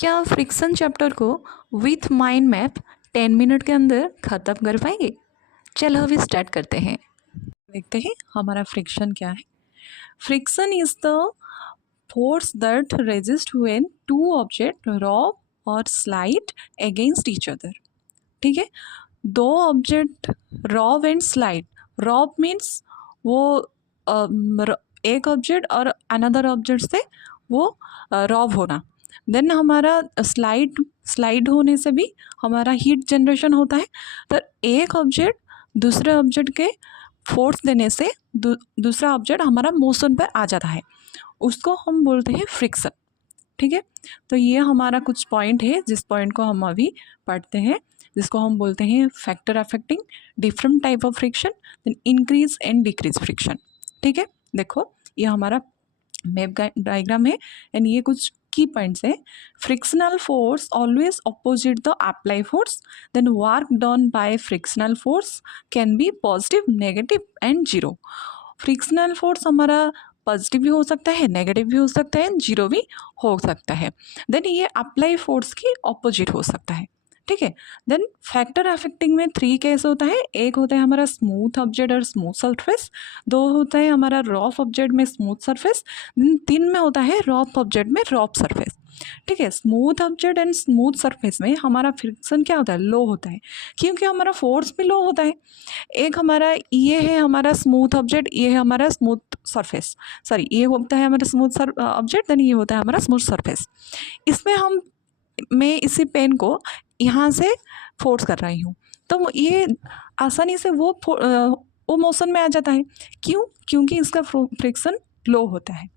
क्या friction chapter को with mind map 10 minute के अंदर ख़त्म कर पाएंगे? चलो अभी स्टार्ट करते हैं। देखते हैं हमारा फ्रिक्शन क्या है। Friction is the force that resist when two object rub और स्लाइड अगेंस्ट ईच अदर। ठीक है, दो object rub and slide. Rub means वो एक ऑब्जेक्ट और अनदर ऑब्जेक्ट से वो रॉब होना। देन हमारा स्लाइड होने से भी हमारा हीट जनरेशन होता है। तो एक ऑब्जेक्ट दूसरे ऑब्जेक्ट के फोर्स देने से दूसरा ऑब्जेक्ट हमारा मोशन पर आ जाता है, उसको हम बोलते हैं फ्रिक्शन। ठीक है, तो ये हमारा कुछ पॉइंट है जिस पॉइंट को हम अभी पढ़ते हैं, जिसको हम बोलते हैं factor affecting different type of friction, then increase and decrease friction. ठीक है, देखो ये हमारा मैप डायग्राम है एंड ये कुछ की पॉइंट्स है। Frictional force always opposite the apply force, then work done by frictional force can be positive, negative and zero. Frictional force हमारा पॉजिटिव भी हो सकता है, नेगेटिव भी हो सकता है, जीरो भी हो सकता है। देन ये अप्लाई फोर्स की ऑपोजिट हो सकता है। ठीक है, देन फैक्टर अफेक्टिंग में 3 केस होता है। एक होता है हमारा स्मूथ ऑब्जेक्ट और स्मूथ सरफेस, 2 होता है हमारा रफ ऑब्जेक्ट में स्मूथ सरफेस, 3 में होता है रफ ऑब्जेक्ट में रफ सरफेस। ठीक है, smooth object and smooth surface में हमारा फ्रिक्शन क्या होता है, लो होता है, क्योंकि हमारा फोर्स भी लो होता है। एक हमारा ये है हमारा स्मूथ ऑब्जेक्ट, ये है हमारा स्मूथ सरफेस, सॉरी ये होता है हमारा स्मूथ ऑब्जेक्ट, देन ये होता है हमारा स्मूथ सरफेस। इसमें मैं इसी पेन को यहाँ से फोर्स कर रही हूँ तो ये आसानी से वो मोशन में आ जाता है। क्यों? क्योंकि इसका फ्रिक्शन लो होता है।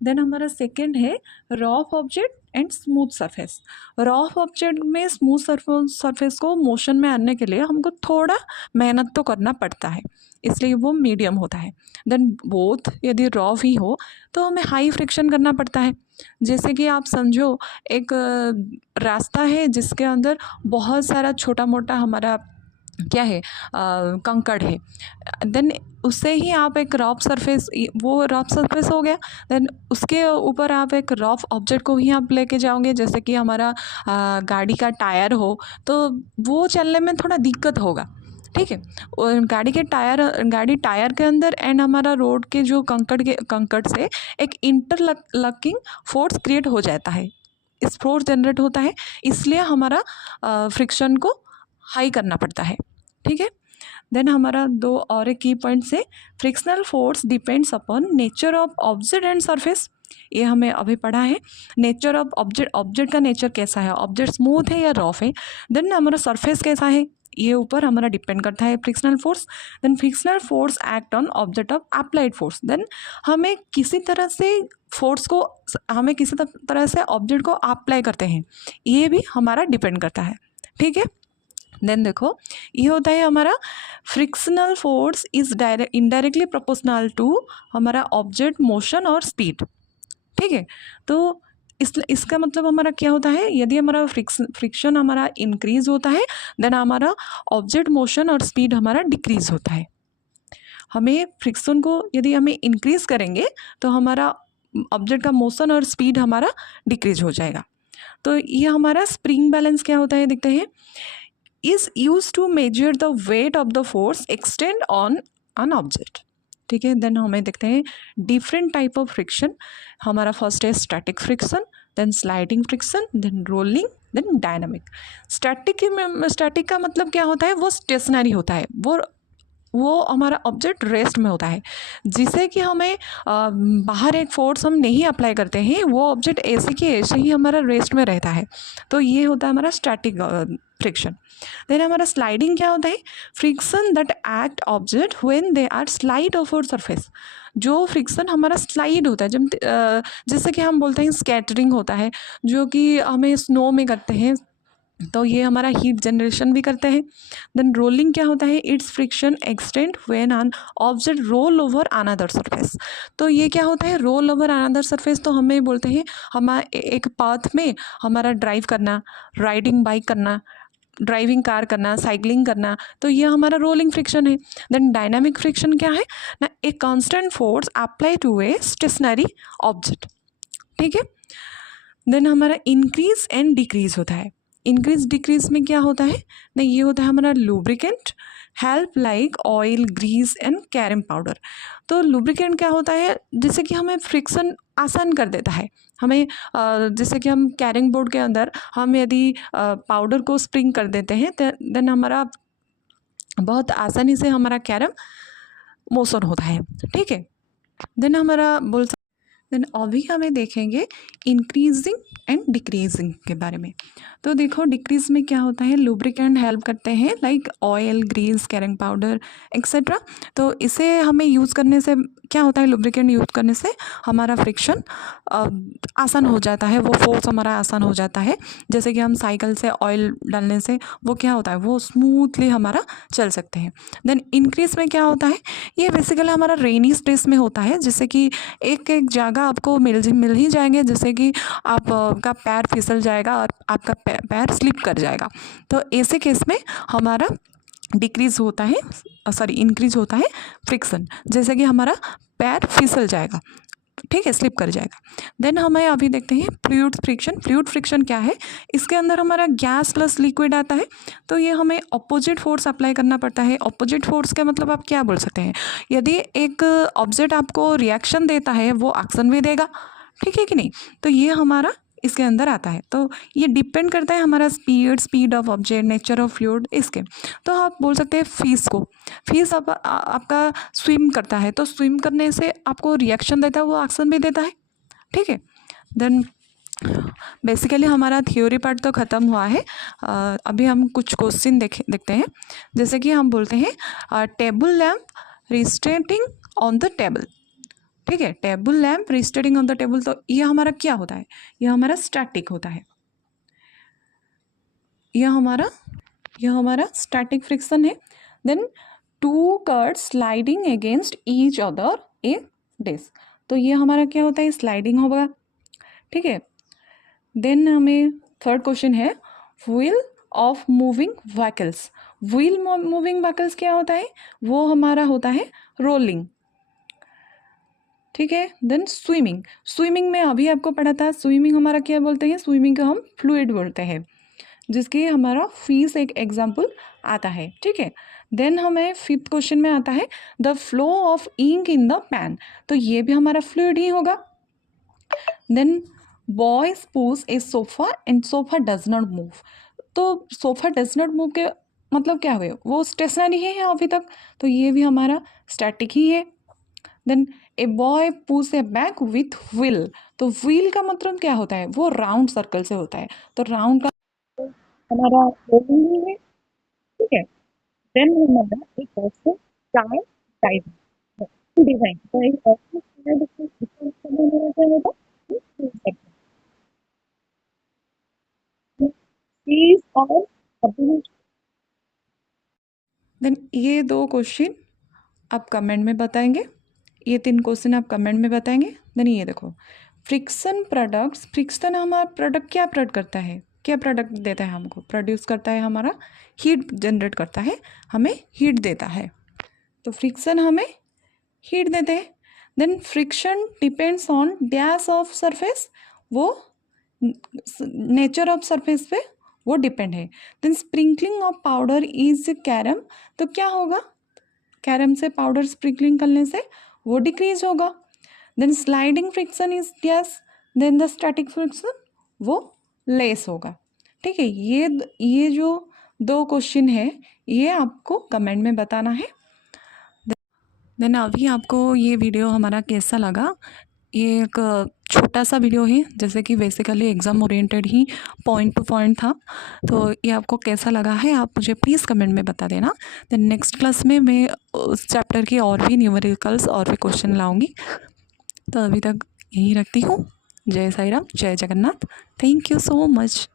देन हमारा सेकेंड है rough object and smooth surface. Rough object में स्मूथ सरफेस को मोशन में आने के लिए हमको थोड़ा मेहनत तो करना पड़ता है, इसलिए वो मीडियम होता है। देन बोथ यदि रफ ही हो तो हमें हाई फ्रिक्शन करना पड़ता है। जैसे कि आप समझो एक रास्ता है जिसके अंदर बहुत सारा छोटा मोटा हमारा क्या है कंकड़ है, देन उससे ही आप एक रफ सरफेस, वो रफ सरफेस हो गया। देन उसके ऊपर आप एक रफ ऑब्जेक्ट को ही आप लेके जाओगे, जैसे कि हमारा गाड़ी का टायर हो तो वो चलने में थोड़ा दिक्कत होगा। ठीक है, और गाड़ी टायर के अंदर एंड हमारा रोड के जो कंकड़ से एक इंटरलॉकिंग फोर्स क्रिएट हो जाता है, इस फोर्स जनरेट होता है, इसलिए हमारा फ्रिक्शन को हाई करना पड़ता है। ठीक है, देन हमारा 2 और एक की पॉइंट्स है। Frictional force depends upon nature of object and surface, ये हमें अभी पढ़ा है। नेचर ऑफ ऑब्जेक्ट का नेचर कैसा है, ऑब्जेक्ट स्मूथ है या रफ है। देन हमारा सरफेस कैसा है, ये ऊपर हमारा डिपेंड करता है frictional force. Then frictional force act on object of applied force, then हमें किसी तरह से ऑब्जेक्ट को अप्लाई करते हैं, ये भी हमारा डिपेंड करता है। ठीक है, देन देखो ये होता है हमारा frictional force is indirectly proportional to हमारा ऑब्जेक्ट मोशन और स्पीड। ठीक है, तो इसका मतलब हमारा क्या होता है, यदि हमारा फ्रिक्शन हमारा इंक्रीज होता है देन हमारा ऑब्जेक्ट मोशन और स्पीड हमारा डिक्रीज होता है। हमें फ्रिक्शन को यदि हमें इंक्रीज करेंगे तो हमारा ऑब्जेक्ट का मोशन और स्पीड हमारा डिक्रीज हो जाएगा। तो ये हमारा स्प्रिंग बैलेंस क्या होता है देखते हैं, is used to measure the weight of the force extend on an object। ठीक है, देन हमें देखते हैं डिफरेंट टाइप ऑफ फ्रिक्शन। हमारा फर्स्ट है static friction, then sliding friction, then rolling, then dynamic. Static का मतलब क्या होता है, वो स्टेशनरी होता है, वो हमारा ऑब्जेक्ट रेस्ट में होता है, जिसे कि हमें बाहर एक फोर्स हम नहीं अप्लाई करते हैं, वो ऑब्जेक्ट ऐसे कि ऐसे ही हमारा रेस्ट में रहता है, तो ये होता है हमारा स्टैटिक फ्रिक्शन। देन हमारा स्लाइडिंग क्या होता है, friction that act object when they are slide over surface. जो फ्रिक्शन हमारा स्लाइड होता है, जब जैसे कि हम बोलते हैं स्कैटरिंग होता है, जो कि हमें स्नो में करते हैं, तो ये हमारा हीट जनरेशन भी करते हैं। देन रोलिंग क्या होता है, it's friction extend when an object roll over another surface. तो ये क्या होता है, रोल ओवर अनदर सरफेस, तो हमें बोलते हैं हमारा एक पाथ में हमारा ड्राइव करना, राइडिंग बाइक करना, ड्राइविंग कार करना, साइकिलिंग करना, तो ये हमारा रोलिंग फ्रिक्शन है। देन डायनामिक फ्रिक्शन क्या है ना, a constant force apply to a stationary object. ठीक है, देन हमारा इंक्रीज एंड डिक्रीज होता है। इंक्रीज डिक्रीज में क्या होता है, नहीं ये होता है हमारा lubricant help like oil Greece and carrom powder. तो लुब्रिकेंट क्या होता है, जैसे कि हमें फ्रिक्शन आसान कर देता है। हमें जैसे कि हम कैरिंग बोर्ड के अंदर हम यदि पाउडर को स्प्रिंग कर देते हैं देन हमारा बहुत आसानी से हमारा कैरम मोशन होता है, ठीक है। देन हमारा देन अभी हमें देखेंगे इंक्रीजिंग एंड डिक्रीजिंग के बारे में। तो देखो डिक्रीज में क्या होता है, लुब्रिकेंट हेल्प करते हैं like oil Greece carrying powder etcetera. तो इसे हमें यूज़ करने से क्या होता है, लुब्रिकेंट यूज़ करने से हमारा फ्रिक्शन आसान हो जाता है, वो फोर्स हमारा आसान हो जाता है। जैसे कि हम साइकिल से ऑयल डालने से वो क्या होता है, वो स्मूथली हमारा चल सकते हैं। देन इंक्रीज में क्या होता है, ये बेसिकली हमारा रेनी डेज में होता है, जैसे कि एक एक जगह आपको मिल ही जाएंगे, जैसे कि आपका पैर फिसल जाएगा और आपका पैर स्लिप कर जाएगा। तो ऐसे केस में हमारा डिक्रीज होता है, सॉरी इंक्रीज होता है फ्रिक्शन, जैसे कि हमारा पैर फिसल जाएगा, ठीक है, स्लिप कर जाएगा। देन हमें अभी देखते हैं फ्लूइड फ्रिक्शन। फ्लूइड फ्रिक्शन क्या है, इसके अंदर हमारा गैस प्लस लिक्विड आता है, तो ये हमें अपोजिट फोर्स अप्लाई करना पड़ता है। अपोजिट फोर्स का मतलब आप क्या बोल सकते हैं, यदि एक ऑब्जेक्ट आपको रिएक्शन देता है वो एक्शन भी देगा, ठीक है कि नहीं। तो ये हमारा इसके अंदर आता है। तो ये डिपेंड करता है हमारा speed of object, nature of fluid इसके। तो आप बोल सकते हैं फिश को, फिश आपका स्विम करता है, तो स्विम करने से आपको रिएक्शन देता है, वो एक्शन भी देता है, ठीक है। देन बेसिकली हमारा थ्योरी पार्ट तो ख़त्म हुआ है। अभी हम कुछ क्वेश्चन देखते हैं। जैसे कि हम बोलते हैं table lamp resting on the table, ठीक है, table lamp resting on the table. तो ये हमारा क्या होता है, ये हमारा स्टैटिक होता है, यह हमारा स्टैटिक फ्रिक्शन है। Then two card sliding against each other a disc, तो ये हमारा क्या होता है, स्लाइडिंग होगा, ठीक है। देन हमें थर्ड क्वेश्चन है wheel of moving vehicles. Wheel moving vehicles क्या होता है, वो हमारा होता है रोलिंग, ठीक है। देन स्विमिंग, स्विमिंग में अभी आपको पढ़ा था, स्विमिंग हमारा क्या बोलते हैं, स्विमिंग का हम फ्लूइड बोलते हैं, जिसके हमारा फीस एक एग्जाम्पल आता है, ठीक है। देन हमें फिफ्थ क्वेश्चन में आता है the flow of ink in the pen, तो ये भी हमारा फ्लूइड ही होगा। Then boys push a sofa and sofa does not move, तो सोफा डज नॉट मूव के मतलब क्या हुए, वो स्टेशनरी ही है अभी तक, तो ये भी हमारा स्टैटिक ही है। Then a boy push a bag with wheel, तो व्हील का मतलब क्या होता है, वो राउंड सर्कल से होता है, तो राउंड का हमारा रोलिंग ही है, ठीक है। देन हमारा एक पर्सन कार ड्राइविंग डिजाइन, तो एक पर्सन कार डिजाइन क्या होगा, चीज और देन ये दो क्वेश्चन आप कमेंट में बताएंगे, ये तीन क्वेश्चन आप कमेंट में बताएंगे। देन ये देखो फ्रिक्शन प्रोडक्ट्स, फ्रिक्शन हमारा प्रोडक्ट क्या प्रोडक्ट करता है, क्या प्रोडक्ट देता है हमको, प्रोड्यूस करता है, हमारा हीट जनरेट करता है, हमें हीट देता है, तो फ्रिक्शन हमें हीट देते हैं। Then friction depends on dash of surface, वो नेचर ऑफ सरफेस पे वो डिपेंड है। Then sprinkling of powder is carrom, तो क्या होगा, कैरम से पाउडर स्प्रिंकलिंग करने से वो डिक्रीज होगा। Then sliding friction is gas, then the static friction वो लेस होगा, ठीक है। ये जो दो क्वेश्चन है ये आपको कमेंट में बताना है। देन अभी आपको ये वीडियो हमारा कैसा लगा, ये एक छोटा सा वीडियो है, जैसे कि बेसिकली एग्ज़ाम ओरिएंटेड ही पॉइंट टू पॉइंट था, तो ये आपको कैसा लगा है आप मुझे प्लीज़ कमेंट में बता देना। देन नेक्स्ट क्लास में मैं उस चैप्टर की और भी न्यूमेरिकल्स और भी क्वेश्चन लाऊंगी। तो अभी तक यहीं रखती हूँ। जय साई राम, जय Jagannath, thank you so much.